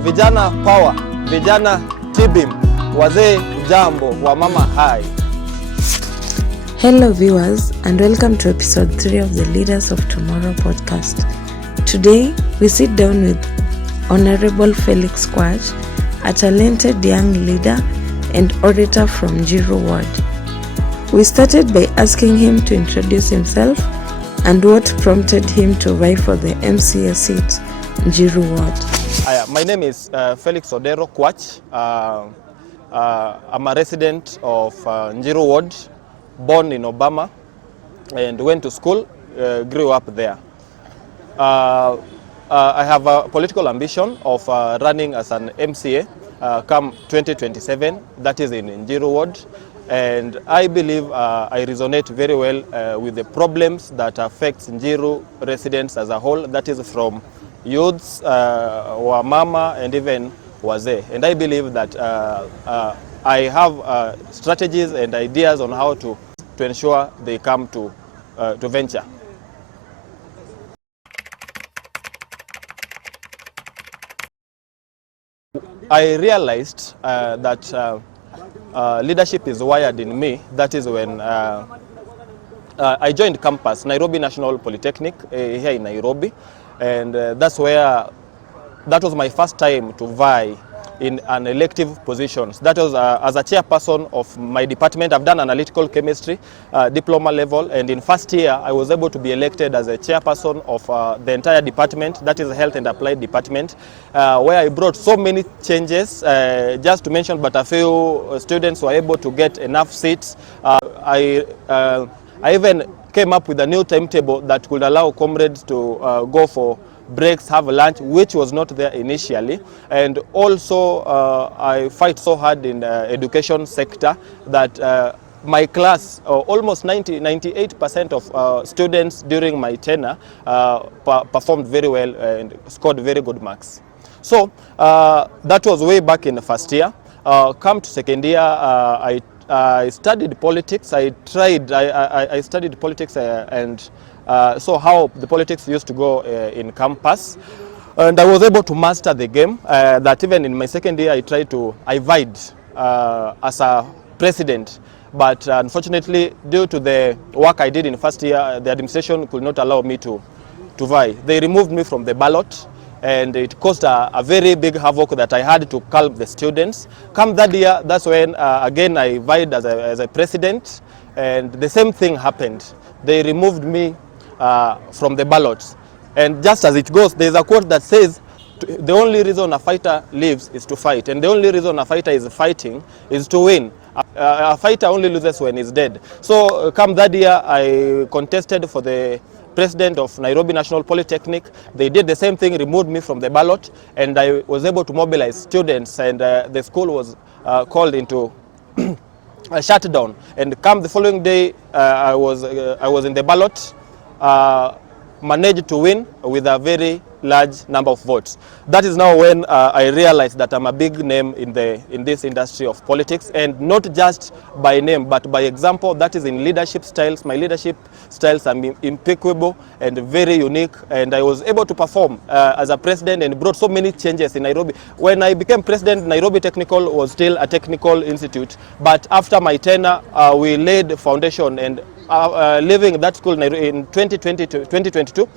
Vijana power, vijana tibim, wazee jambo, wa mama hai. Hello viewers, and welcome to episode 3 of the Leaders of Tomorrow podcast. Today we sit down with Honorable Felix Kwach, a talented young leader and orator from Njiru ward. We started by asking him to introduce himself and what prompted him to vie for the MCA seat Njiru ward. My name is Felix Kwach. I'm a resident of Njiru ward, born in Obama, and went to school, grew up there. I have a political ambition of running as an MCA come 2027, that is in Njiru ward. And I believe I resonate very well with the problems that affects Njiru residents as a whole, that is from youths, wamama, and even wazee. And I believe that I have strategies and ideas on how to ensure they come to venture. I realized that leadership is wired in me. That is when I joined campus, Nairobi National Polytechnic, here in Nairobi. And that was my first time to vie in an elective positions. That was as a chairperson of my department. I've done analytical chemistry, diploma level, and in first year I was able to be elected as a chairperson of the entire department, that is health and applied department, where I brought so many changes, just to mention but a few students were able to get enough seats. I even came up with a new timetable that could allow comrades to go for breaks, have lunch, which was not there initially. And also I fight so hard in the education sector that my class, almost 98% of students during my tenure performed very well and scored very good marks. So that was way back in the first year. Come to second year, I studied politics. I studied politics and so how the politics used to go in campus. And I was able to master the game that even in my second year I vied as a president. But unfortunately, due to the work I did in first year, the administration could not allow me to vie. They removed me from the ballot, and it caused a very big havoc that I had to calm the students. Come that year, that's when again I vied as a president, and the same thing happened. They removed me from the ballots. And just as it goes, there's a quote that says, the only reason a fighter lives is to fight, and the only reason a fighter is fighting is to win. A fighter only loses when he's dead. So come that year, I contested for the president of Nairobi National Polytechnic. They did the same thing, removed me from the ballot, and I was able to mobilize students, and the school was called into a shutdown. And come the following day, I was in the ballot, managed to win with a very large number of votes. That is now when I realized that I'm a big name in this industry of politics, and not just by name but by example. That is in leadership styles. My leadership styles are impeccable and very unique, and I was able to perform as a president and brought so many changes in Nairobi. When I became president, Nairobi Technical was still a technical institute, but after my tenure we laid the foundation, and leaving that school in 2022,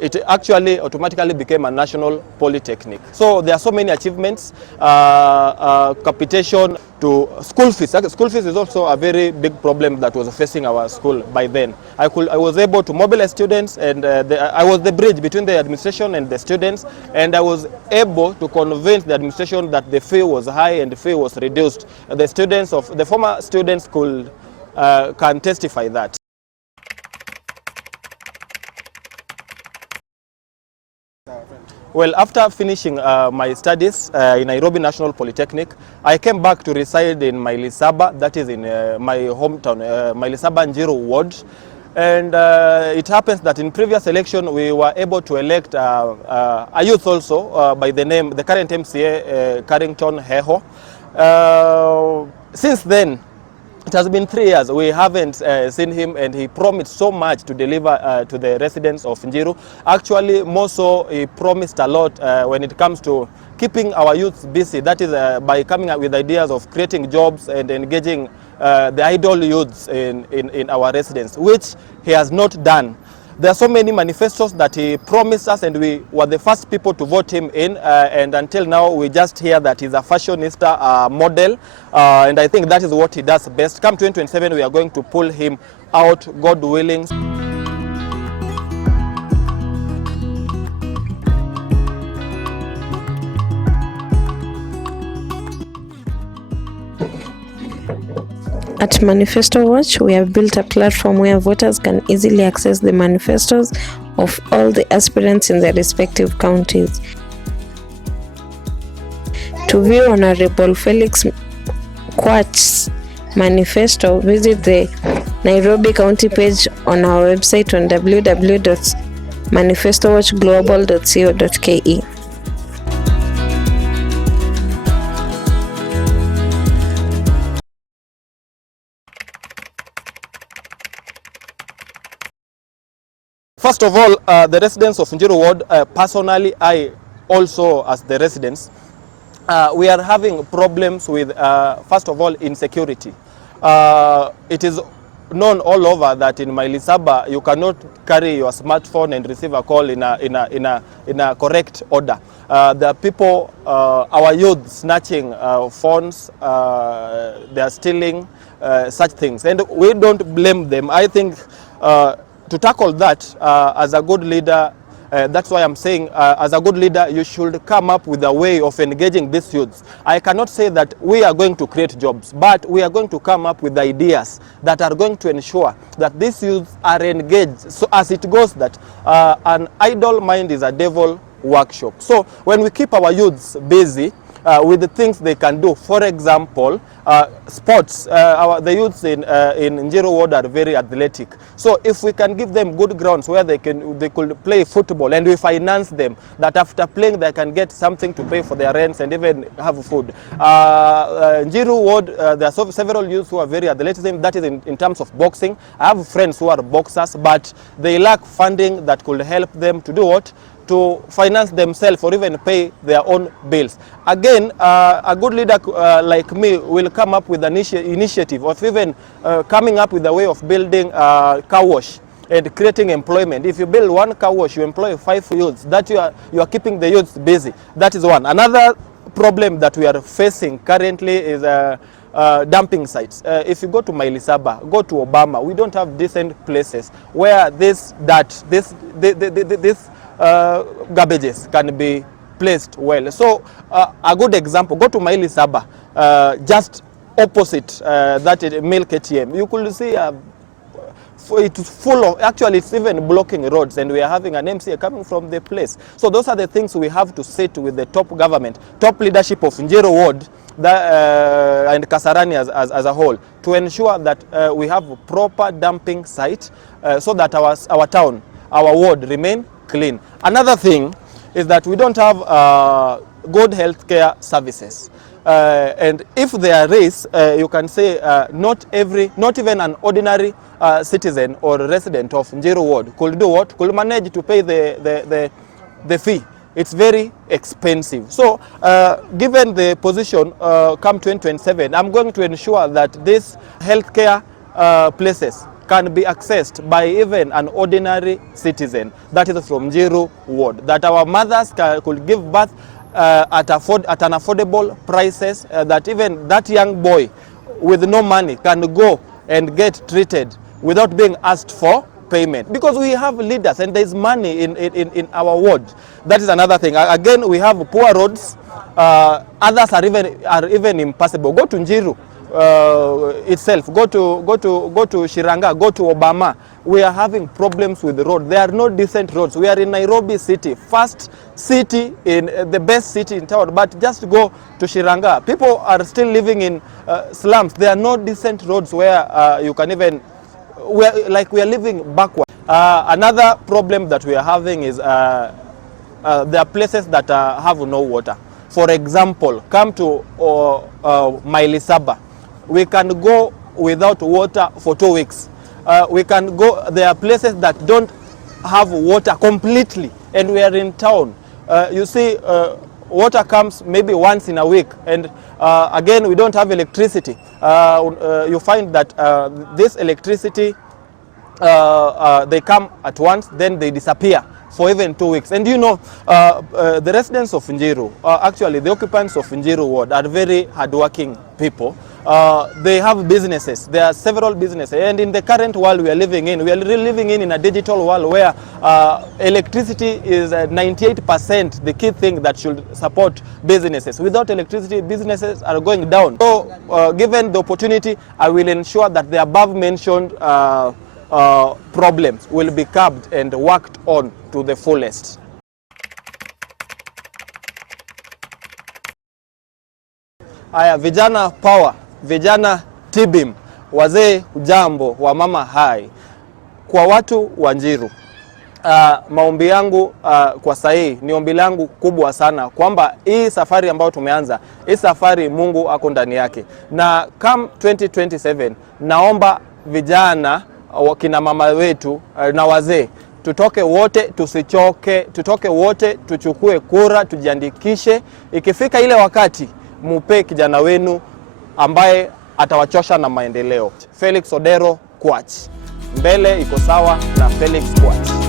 it actually automatically became a national polytechnic. So there are so many achievements, capitation to school fees. School fees is also a very big problem that was facing our school by then. I was able to mobilize students, and I was the bridge between the administration and the students, and I was able to convince the administration that the fee was high and the fee was reduced. The former students can testify that. Well, after finishing my studies in Nairobi National Polytechnic, I came back to reside in Mailisaba, that is in my hometown, Mailisaba Njiru ward. And it happens that in previous election we were able to elect a youth also by the current MCA, Carrington Heho. Since then, it has been 3 years. We haven't seen him, and he promised so much to deliver to the residents of Njiru. Actually, more so, he promised a lot when it comes to keeping our youths busy. That is by coming up with ideas of creating jobs and engaging the idle youths in our residence, which he has not done. There are so many manifestos that he promised us, and we were the first people to vote him in, and until now we just hear that he's a fashionista model, and I think that is what he does best. Come 2027, we are going to pull him out, God willing. At Manifesto Watch, we have built a platform where voters can easily access the manifestos of all the aspirants in their respective counties. To view Honorable Felix Kwach's manifesto, visit the Nairobi County page on our website on www.manifestowatchglobal.co.ke. First of all, the residents of Njiru Ward, personally, I also as the residents, we are having problems with, first of all, insecurity. It is known all over that in Mailisaba, you cannot carry your smartphone and receive a call in a correct order. There are people, our youth, snatching phones, they are stealing such things, and we don't blame them. I think to tackle that, as a good leader, that's why I'm saying, as a good leader, you should come up with a way of engaging these youths. I cannot say that we are going to create jobs, but we are going to come up with ideas that are going to ensure that these youths are engaged. So as it goes that an idle mind is a devil workshop. So when we keep our youths busy with the things they can do, for example, sports, the youths in Njiru Ward are very athletic. So if we can give them good grounds where they could play football, and we finance them, that after playing they can get something to pay for their rents and even have food. Njiru Ward, there are several youths who are very athletic. That is in terms of boxing. I have friends who are boxers, but they lack funding that could help them to do what? To finance themselves or even pay their own bills. Again, a good leader like me will come up with an initiative of even coming up with a way of building a car wash and creating employment. If you build one car wash, you employ 5 youths. That you are keeping the youths busy. That is one. Another problem that we are facing currently is dumping sites. If you go to Mailisaba, go to Obama, we don't have decent places where this garbages can be placed well. So a good example, go to Mailisaba, just opposite that milk ATM. You could see it's full of, actually it's even blocking roads, and we are having an MCA coming from the place. So those are the things we have to sit with the top government, top leadership of Njiru Ward and Kasarani as a whole, to ensure that we have a proper dumping site so that our town, our ward remain clean. Another thing is that we don't have good healthcare services. And if there is, you can say not even an ordinary citizen or resident of Njiru Ward could do what? Could manage to pay the fee. It's very expensive. So given the position come 2027, I'm going to ensure that these healthcare places can be accessed by even an ordinary citizen, that is from Njiru Ward, that our mothers could give birth at an affordable prices, that even that young boy with no money can go and get treated without being asked for payment, because we have leaders and there is money in our ward. That is another thing. Again, we have poor roads. Others are even impassable. Go to Njiru itself, go to Shiranga, go to Obama. We are having problems with the road. There are no decent roads. We are in Nairobi city, first city in the best city in town, but just go to Shiranga. People are still living in slums. There are no decent roads where you can even, we are living backward. Another problem that we are having is there are places that have no water. For example, come to Mailisaba. We can go without water for 2 weeks. We can go, there are places that don't have water completely, and we are in town. You see, water comes maybe once in a week, and again we don't have electricity. You find that this electricity, they come at once, then they disappear for even 2 weeks. And you know, the residents of Njiru, actually the occupants of Njiru ward, are very hardworking people. They have businesses. There are several businesses, and in the current world we are living in a digital world where electricity is 98% the key thing that should support businesses. Without electricity, businesses are going down. So given the opportunity, I will ensure that the above mentioned problems will be curbed and worked on to the fullest. Aya, vijana power, vijana tibim, wazee ujambo, wa mama hai. Kwa watu wa Njiru, maombi yangu kwa sahi ni ombi langu kubwa sana kwamba hii safari ambayo tumeanza, hii safari Mungu ako ndani yake. Na come 2027 naomba vijana, wakina mama wetu na wazee, tutoke wote, tusichoke, tutoke wote, tuchukue kura, tujiandikishe. Ikifika ile wakati, mupe kijana wenu ambaye atawachosha na maendeleo. Felix Odero, Kwach. Mbele iko sawa na Felix Kwach.